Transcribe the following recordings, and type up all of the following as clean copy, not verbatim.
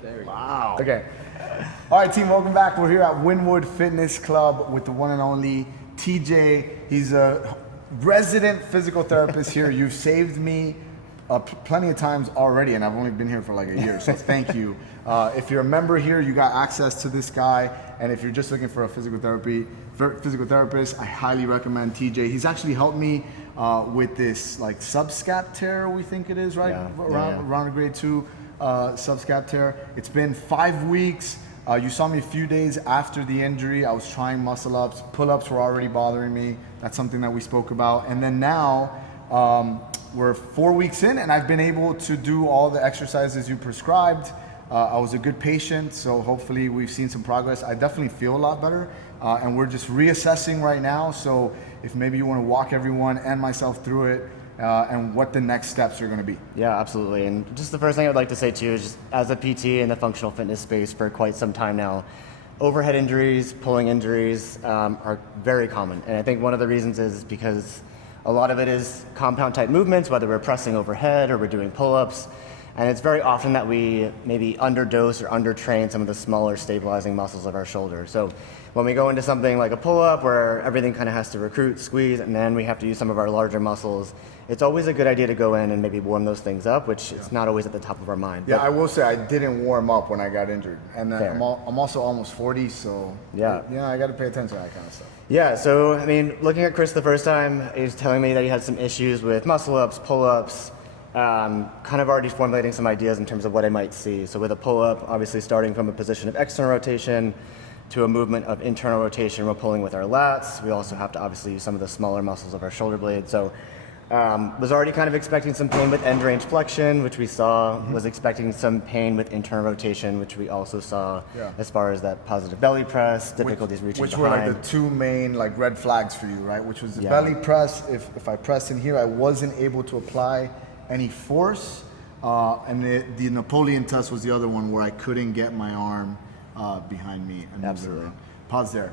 There we go. Wow. Okay. All right, team, welcome back. We're here at Wynwood Fitness Club with the one and only TJ. He's a resident physical therapist here. You've saved me plenty of times already, and I've only been here for like a year, so thank you. If you're a member here, you got access to this guy, and if you're just looking for a physical therapist, I highly recommend TJ. He's actually helped me with this like subscap tear, we think it is, right? Yeah. Around a grade 2 subscap tear. It's been 5 weeks. You saw me a few days after the injury. I was trying muscle ups. Pull-ups were already bothering me. That's something that we spoke about. And then now we're 4 weeks in, and I've been able to do all the exercises you prescribed. I was a good patient, so hopefully we've seen some progress. I definitely feel a lot better, and we're just reassessing right now. So if maybe you want to walk everyone and myself through it, and what the next steps are going to be. Yeah, absolutely. And just the first thing I would like to say too is, just as a PT in the functional fitness space for quite some time now, overhead injuries, pulling injuries are very common. And I think one of the reasons is because a lot of it is compound type movements, whether we're pressing overhead or we're doing pull-ups. And it's very often that we maybe underdose or undertrain some of the smaller stabilizing muscles of our shoulder. So when we go into something like a pull-up where everything kind of has to recruit, squeeze, and then we have to use some of our larger muscles, it's always a good idea to go in and maybe warm those things up, which is not always at the top of our mind. Yeah, I will say I didn't warm up when I got injured. And then I'm also almost 40, so yeah, I got to pay attention to that kind of stuff. Yeah, so I mean, looking at Chris the first time, he was telling me that he had some issues with muscle-ups, pull-ups, kind of already formulating some ideas in terms of what I might see. So with a pull-up, obviously starting from a position of external rotation to a movement of internal rotation, we're pulling with our lats. We also have to obviously use some of the smaller muscles of our shoulder blade. So was already kind of expecting some pain with end range flexion, which we saw, was expecting some pain with internal rotation, which we also saw, as far as that positive belly press, difficulties reaching behind. Which were like the two main like red flags for you, right? Which was the belly press. If I pressed in here, I wasn't able to apply any force, and the Napoleon test was the other one where I couldn't get my arm behind me. And absolutely. Pause there.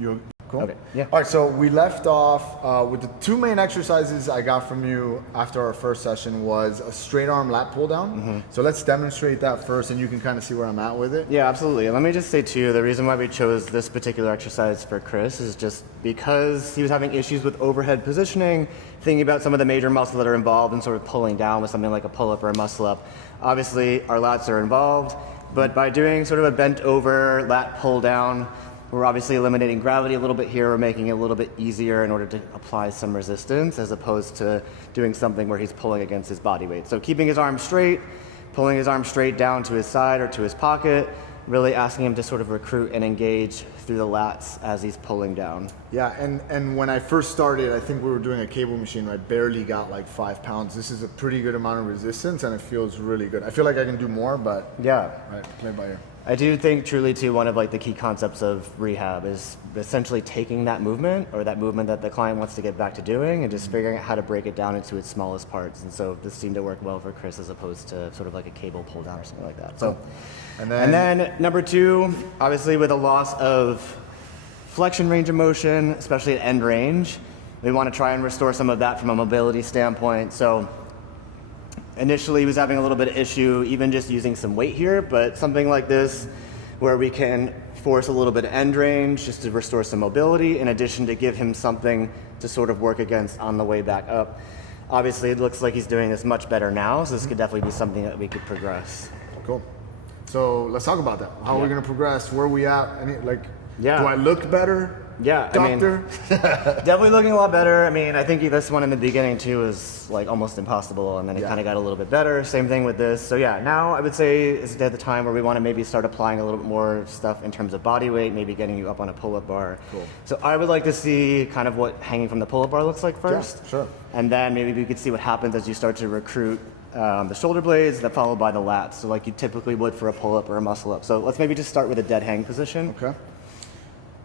You're cool? Okay. Yeah. All right, so we left off with the two main exercises I got from you after our first session was a straight arm lat pull down. So let's demonstrate that first, and you can kind of see where I'm at with it. Yeah, absolutely. And let me just say too, the reason why we chose this particular exercise for Chris is just because he was having issues with overhead positioning, thinking about some of the major muscles that are involved in sort of pulling down with something like a pull-up or a muscle-up. Obviously, our lats are involved, but by doing sort of a bent over lat pull down, we're obviously eliminating gravity a little bit here. We're making it a little bit easier in order to apply some resistance, as opposed to doing something where he's pulling against his body weight. So keeping his arm straight, pulling his arm straight down to his side or to his pocket, really asking him to sort of recruit and engage through the lats as he's pulling down. Yeah, and when I first started, I think we were doing a cable machine where I barely got like 5 pounds. This is a pretty good amount of resistance, and it feels really good. I feel like I can do more, but yeah, right, play by ear. I do think truly too, one of like the key concepts of rehab is essentially taking that movement or that movement that the client wants to get back to doing and just figuring out how to break it down into its smallest parts. And so this seemed to work well for Chris as opposed to sort of like a cable pull down or something like that. So, and then number 2, obviously with a loss of flexion range of motion, especially at end range, we want to try and restore some of that from a mobility standpoint. So initially he was having a little bit of issue even just using some weight here, but something like this where we can force a little bit of end range just to restore some mobility, in addition to give him something to sort of work against on the way back up. Obviously it looks like he's doing this much better now, so this could definitely be something that we could progress. Cool. So let's talk about that. How are we going to progress? Where are we at? Do I look better? Yeah, Doctor? Definitely looking a lot better. I mean, I think this one in the beginning too was like almost impossible, and then it kind of got a little bit better. Same thing with this. So yeah, now I would say is at the time where we want to maybe start applying a little bit more stuff in terms of body weight, maybe getting you up on a pull-up bar. Cool. So I would like to see kind of what hanging from the pull-up bar looks like first. Yeah, sure. And then maybe we could see what happens as you start to recruit the shoulder blades, that followed by the lats. So like you typically would for a pull-up or a muscle-up. So let's maybe just start with a dead hang position. Okay.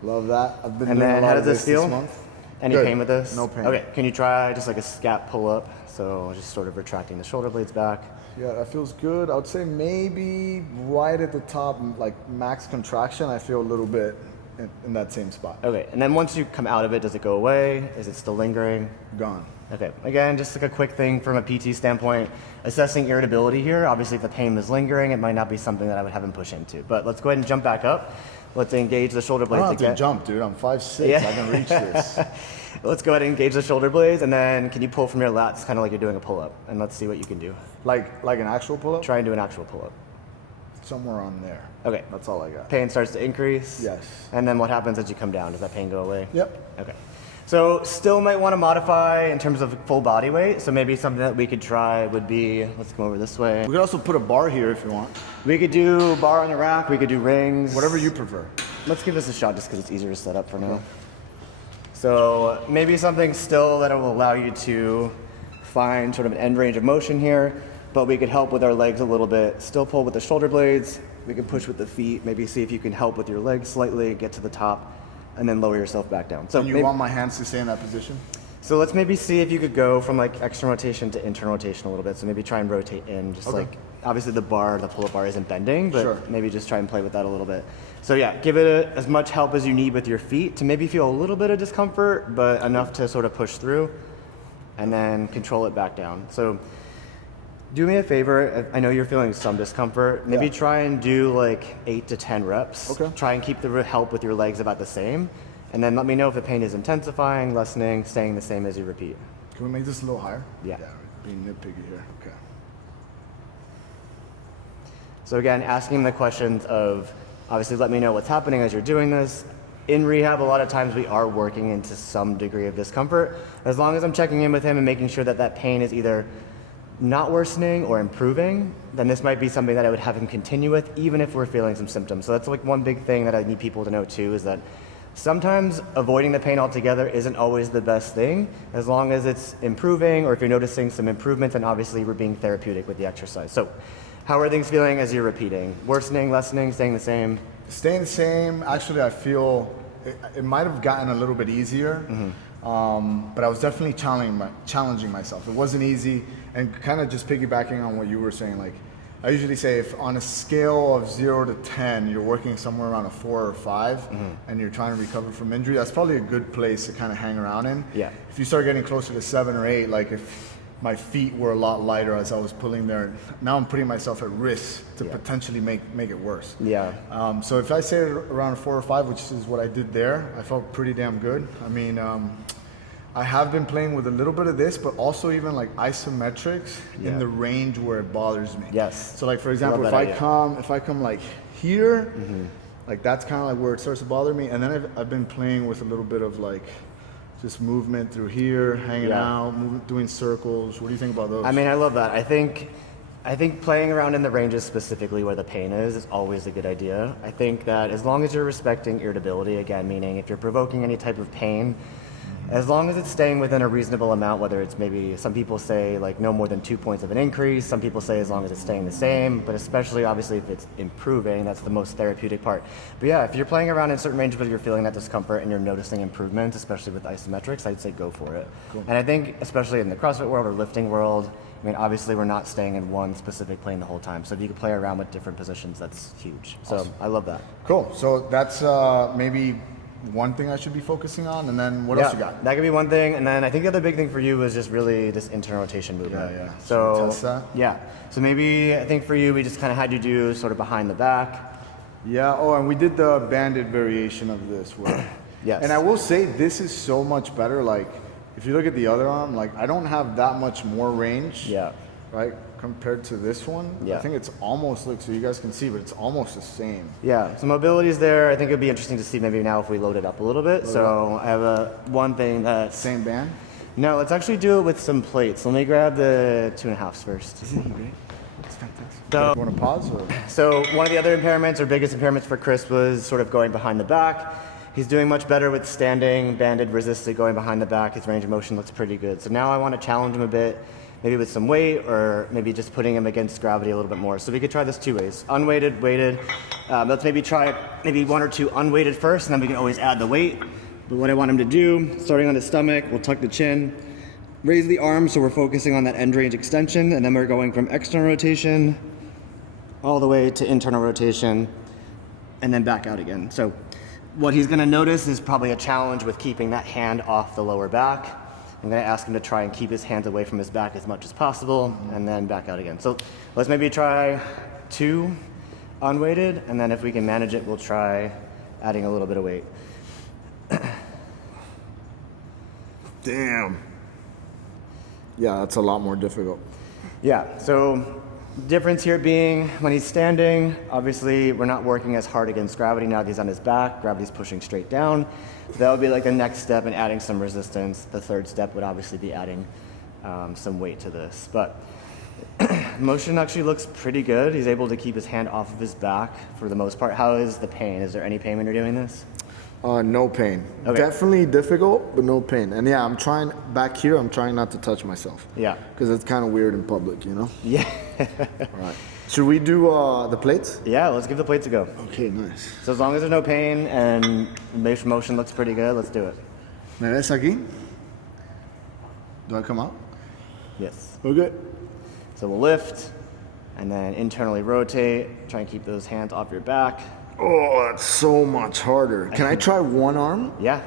Love that. I've been and doing then a lot how does of this feel? this month. Any Good. pain with this? No pain. Okay, can you try just like a scap pull up? So just sort of retracting the shoulder blades back. Yeah, that feels good. I would say maybe right at the top, like max contraction, I feel a little bit in that same spot. Okay, and then once you come out of it, does it go away? Is it still lingering? Gone. Okay, again, just like a quick thing from a PT standpoint, assessing irritability here. Obviously, if the pain is lingering, it might not be something that I would have him push into. But let's go ahead and jump back up. Let's engage the shoulder I blades don't have to again. jump, dude. I'm 5'6". Yeah. I can reach this. Let's go ahead and engage the shoulder blades, and then can you pull from your lats, kind of like you're doing a pull-up, and let's see what you can do. Like an actual pull-up? Try and do an actual pull-up. Somewhere on there. Okay. That's all I got. Pain starts to increase. Yes. And then what happens as you come down? Does that pain go away? Yep. Okay. So still might want to modify in terms of full body weight. So maybe something that we could try would be, let's come over this way. We could also put a bar here if you want. We could do bar on the rack. We could do rings. Whatever you prefer. Let's give this a shot just because it's easier to set up for now. So maybe something still that will allow you to find sort of an end range of motion here, but we could help with our legs a little bit. Still pull with the shoulder blades. We can push with the feet. Maybe see if you can help with your legs slightly, get to the top, and then lower yourself back down. So And you want my hands to stay in that position? So let's maybe see if you could go from like external rotation to internal rotation a little bit. So maybe try and rotate in, just like, obviously the pull-up bar isn't bending, but Sure. maybe just try and play with that a little bit. So yeah, give it as much help as you need with your feet to maybe feel a little bit of discomfort, but enough to sort of push through, and then control it back down. So do me a favor, I know you're feeling some discomfort, maybe Yeah. try and do like 8 to 10 reps. Okay. Try and keep the help with your legs about the same, and then let me know if the pain is intensifying, lessening, staying the same as you repeat. Can we make this a little higher? Yeah. Being nitpicky here. Okay. So again, asking the questions of, obviously let me know what's happening as you're doing this. In rehab, a lot of times we are working into some degree of discomfort. As long as I'm checking in with him and making sure that that pain is either not worsening or improving, then this might be something that I would have him continue with, even if we're feeling some symptoms. So that's like one big thing that I need people to know too, is that sometimes avoiding the pain altogether isn't always the best thing, as long as it's improving, or if you're noticing some improvements, and obviously we're being therapeutic with the exercise. So how are things feeling as you're repeating? Worsening, lessening, staying the same? Staying the same. Actually, I feel it might have gotten a little bit easier, but I was definitely challenging myself. It wasn't easy, and kind of just piggybacking on what you were saying, like I usually say if on a scale of 0 to 10, you're working somewhere around a 4 or 5, and you're trying to recover from injury, that's probably a good place to kind of hang around in. Yeah. If you start getting closer to 7 or 8, like if my feet were a lot lighter as I was pulling there, now I'm putting myself at risk to potentially make it worse. Yeah. So if I say around 4 or 5, which is what I did there, I felt pretty damn good. I mean, I have been playing with a little bit of this, but also even like isometrics in the range where it bothers me. Yes. So like for example, Love if that idea. I come like here, like that's kind of like where it starts to bother me. And then I've been playing with a little bit of like just movement through here, hanging out, doing circles. What do you think about those? I mean, I love that. I think playing around in the ranges specifically where the pain is always a good idea. I think that as long as you're respecting irritability, again, meaning if you're provoking any type of pain, as long as it's staying within a reasonable amount, whether it's maybe, some people say like no more than 2 points of an increase, some people say as long as it's staying the same, but especially obviously if it's improving, that's the most therapeutic part. But yeah, if you're playing around in certain ranges but you're feeling that discomfort and you're noticing improvements, especially with isometrics, I'd say go for it. Cool. And I think especially in the CrossFit world or lifting world, I mean, obviously we're not staying in one specific plane the whole time. So if you can play around with different positions, that's huge. So I love that. Cool. So that's maybe one thing I should be focusing on, and then what else you got? That could be one thing, and then I think the other big thing for you was just really this internal rotation movement. Yeah. So Should we test that? Yeah. So maybe I think for you, we just kind of had you do sort of behind the back. Yeah. Oh, and we did the banded variation of this. Where, Yes. And I will say this is so much better. Like if you look at the other arm, like I don't have that much more range. Yeah. Right. Compared to this one. Yeah. I think it's almost like, so you guys can see, but it's almost the same. Yeah. So mobility's there. I think it'd be interesting to see maybe now if we load it up a little bit. So I have one thing that's Same band. No, let's actually do it with some plates. Let me grab the 2.5s first. Isn't he great? It's fantastic. So- You want to pause? Or? So one of the other impairments or biggest impairments for Chris was sort of going behind the back. He's doing much better with standing, banded, resisted, going behind the back. His range of motion looks pretty good. So now I want to challenge him a bit, maybe with some weight or maybe just putting him against gravity a little bit more. So we could try this 2 ways, unweighted, weighted. Let's maybe try maybe 1 or 2 unweighted first, and then we can always add the weight. But what I want him to do, starting on his stomach, we'll tuck the chin, raise the arms so we're focusing on that end range extension, and then we're going from external rotation all the way to internal rotation, and then back out again. So what he's gonna notice is probably a challenge with keeping that hand off the lower back. I'm gonna ask him to try and keep his hands away from his back as much as possible, and then back out again. So let's maybe try 2 unweighted, and then if we can manage it, we'll try adding a little bit of weight. Damn. Yeah, that's a lot more difficult. Yeah, so difference here being when he's standing, obviously we're not working as hard against gravity now that he's on his back. Gravity's pushing straight down. So that would be like the next step in adding some resistance. The third step would obviously be adding some weight to this. But motion actually looks pretty good. He's able to keep his hand off of his back for the most part. How is the pain? Is there any pain when you're doing this? No pain. Okay. Definitely difficult, but no pain. And yeah, I'm trying back here. I'm trying not to touch myself. Yeah. Because it's kind of weird in public, you know. Yeah. All right. Should we do the plates? Yeah, let's give the plates a go. Okay, nice. So as long as there's no pain and motion looks pretty good, let's do it. ¿Me ves aquí? Do I come out? Yes. Okay. So we'll lift and then internally rotate. Try and keep those hands off your back. Oh, that's so much harder. Can I try one arm? Yeah.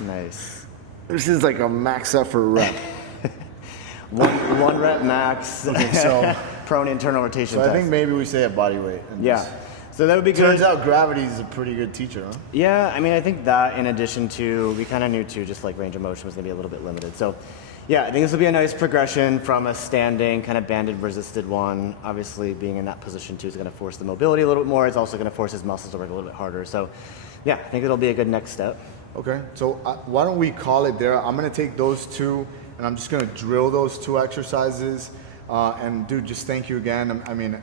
Nice. This is like a max effort rep. One rep max. Okay, so prone internal rotation so test. I think maybe we say a body weight. And Yeah. So that would be good. Turns out gravity is a pretty good teacher, huh? Yeah, I mean, I think that in addition to, we kind of knew too, just like range of motion was going to be a little bit limited. So yeah, I think this will be a nice progression from a standing, kind of banded, resisted one. Obviously, being in that position too is going to force the mobility a little bit more. It's also going to force his muscles to work a little bit harder. So yeah, I think it'll be a good next step. Okay, so why don't we call it there? I'm gonna take those 2 and I'm just gonna drill those 2 exercises. And dude, just thank you again. I mean,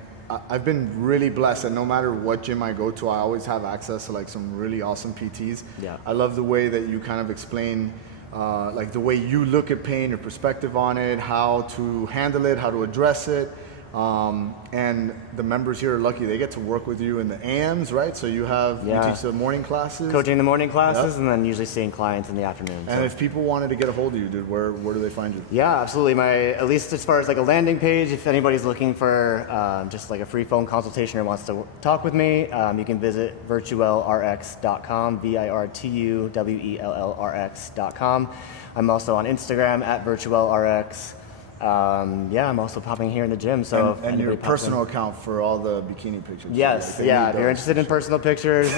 I've been really blessed that no matter what gym I go to, I always have access to like some really awesome PTs. Yeah. I love the way that you kind of explain like the way you look at pain, your perspective on it, how to handle it, how to address it. And the members here are lucky. They get to work with you in the AMs, right? So you have, Yeah. you teach the morning classes. Coaching the morning classes, Yep. and then usually seeing clients in the afternoon. And So. if people wanted to get a hold of you, dude, where do they find you? Yeah, absolutely. At least as far as like a landing page, if anybody's looking for just like a free phone consultation or wants to talk with me, you can visit virtuellrx.com, virtuellrx.com. I'm also on Instagram at virtuellrx. Yeah, I'm also popping here in the gym. So if And your anybody pops personal in- account for all the bikini pictures. Yes, Like, they yeah. need If you're those. interested in personal pictures,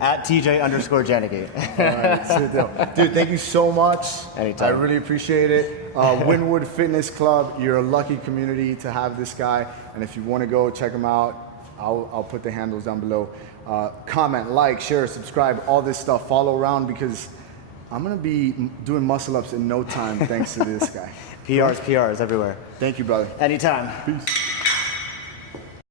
at TJ_JANICKY. All right, sweet deal. Dude, thank you so much. Anytime. I really appreciate it. Wynwood Fitness Club, you're a lucky community to have this guy. And if you want to go check him out, I'll put the handles down below. Comment, like, share, subscribe, all this stuff. Follow around because I'm going to be doing muscle ups in no time thanks to this guy. PRs everywhere. Thank you, brother. Anytime. Peace.